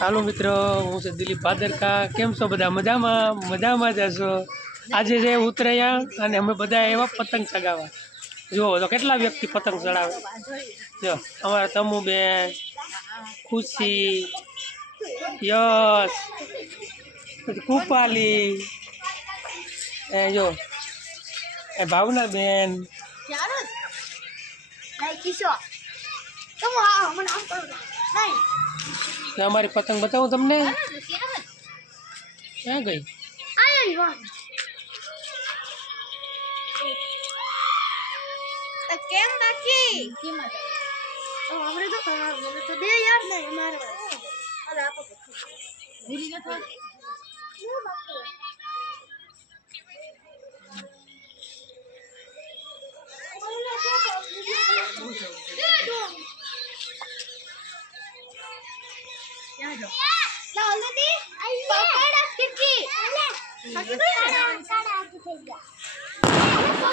હાલો મિત્રો, હું છે દિલીપ ભાદરકા. કેમ છો બધા? મજામાં? મજામાં જ હશો. આજે છે ઉત્તરાયણ અને અમે બધા એવા પતંગ ચગાવવા. જુઓ તો કેટલા વ્યક્તિ પતંગ ચડાવે. જો અમારા તમુબેન, ખુશી, યશ, પછી કૃપાલી, એ જો એ ભાવનાબેન. અમારી પતંગ બતાવું તમને. ક્યાં ગઈ? કેમ બાકી આપણે તો મને તો દે યાર નહીં અમારે અરે આપો ભૂલી ન થાતી શું બાકી ક્યાં જો ના ઓલરેડી પકડ આ ખીચી સાચું કાઢા આખી થઈ ગયા